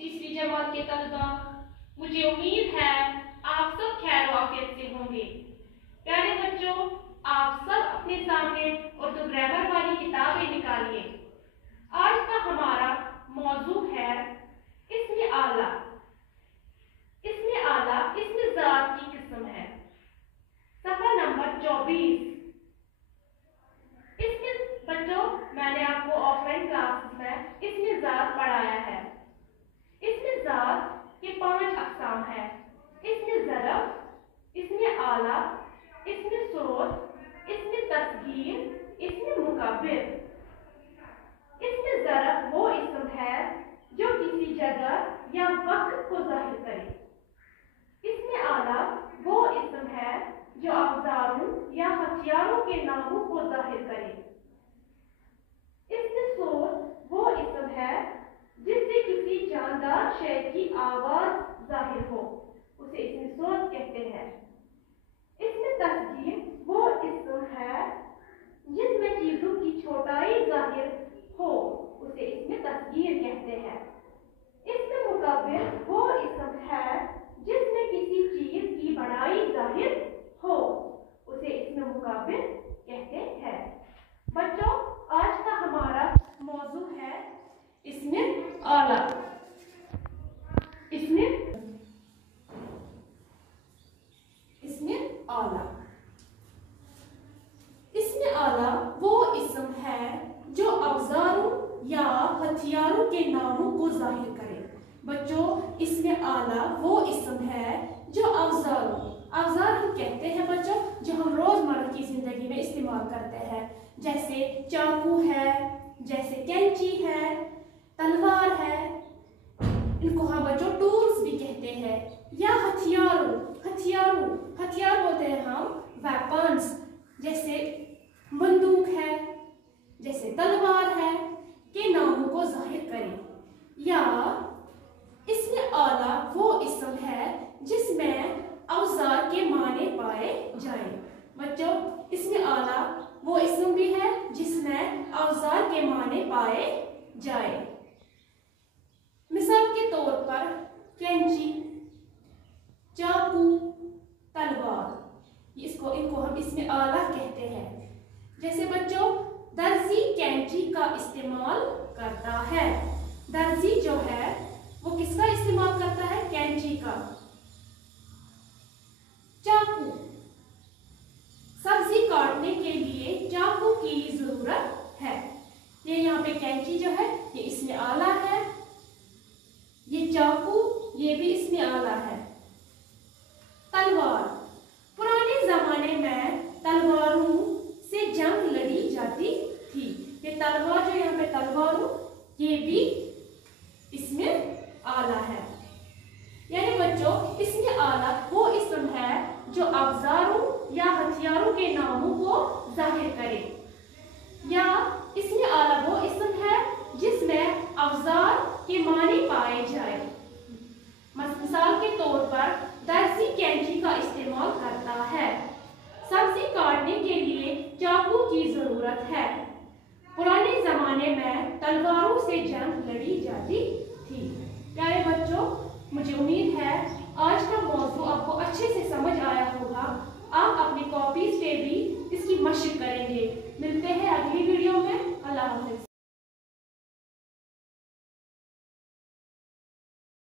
तीसरी जमात के तलबा, मुझे उम्मीद है आप सब खैर वाफियत से होंगे। प्यारे बच्चों, आप सब अपने सामने उर्दू ग्रामर वाली किताबें निकालिए। आज का हमारा मौजू है इसमें आला। इसमें आला इसमें ज़ात की किस्म है। सफ़ा नंबर 24। इसमें बच्चों, मैंने आपको ऑफलाइन क्लासेस में इसमें ज़ात पढ़ाया है। इसमें ज़ात के 5 अक़साम है। इसमें ज़रफ़, इसमें आला, इसमें सोत, इसमें तस्गीर, इसमें मुकब्बिर। इसमें ज़रफ़ वो इस्म है जो किसी जगह या वक्त को ज़ाहिर करे। इसमें आला वो इस्म है जो औज़ारों या हथियारों के नामों को ज़ाहिर करे। इसमें सोत वो इस्म है जिससे किसी जानदार शय की आवाज जाहिर हो, उसे इसमें सोत कहते हैं। इसमें तस्गीर वो इस्म है जिसमें चीजों की छोटाई जाहिर हो, उसे इसमें तस्गीर कहते हैं। इसमें मुकब्बिर वो इस्म है जिसमें किसी चीज की बड़ाई जाहिर हो, उसे इसमें मुकब्बिर कहते हैं। बच्चों, आज का हमारा मौजू है इसमें आला। इसमें आला। इसमें आला वो इस्म है जो औजारों या हथियारों के नामों को जाहिर करे। बच्चों, इसमें आला वो इस्म है जो औजार हम कहते हैं बच्चों, जो हम रोजमर्रा की जिंदगी में इस्तेमाल करते हैं, जैसे चाकू है, जैसे कैंची है, तलवार है। इनको हम बच्चों टूल्स भी कहते हैं। या हथियार बोलते हैं हम वेपन्स, जैसे बंदूक है, जैसे तलवार है, के नामों को जाहिर करें। या इसमें आला वो इस्म है जिसमें औजार के माने पाए जाए। बच्चों, इसमें आला वो इस्म भी है जिसमें औजार के माने पाए जाए। मिसाल के तौर पर कैंची, चाकू, तलवार, इनको हम इसमें आला कहते हैं। जैसे बच्चों, दर्जी कैंची का इस्तेमाल करता है। दर्जी जो है वो किसका इस्तेमाल करता है? कैंची का। चाकू, सब्जी काटने के लिए चाकू की जरूरत है। ये यहाँ पे कैंची जो है ये इसमें आला है। ये चाकू, ये भी इसमें आला है। तलवार, पुराने जमाने में तलवारों से जंग लड़ी जाती थी। ये तलवार जो यहाँ पे तलवारों, ये भी इसमें आला है। यानी बच्चों, इसमें आला वो इस्म है जो औजारों या हथियारों के नामों को जाहिर करे। या इसमें आला वो इस्म है जिसमें औजार के माने पाए जाए। मिसाल के तौर पर दर्जी कैंची का इस्तेमाल करता है। सब्जी काटने के लिए चाकू की जरूरत है। पुराने जमाने में तलवारों से जंग लड़ी जाती थी। प्यारे बच्चों, मुझे उम्मीद है आज का मौजू आपको अच्छे से समझ आया होगा। आप अपनी कॉपीज पे भी इसकी मशक करेंगे। मिलते हैं अगली वीडियो में। अल्लाह हाफ़िज़।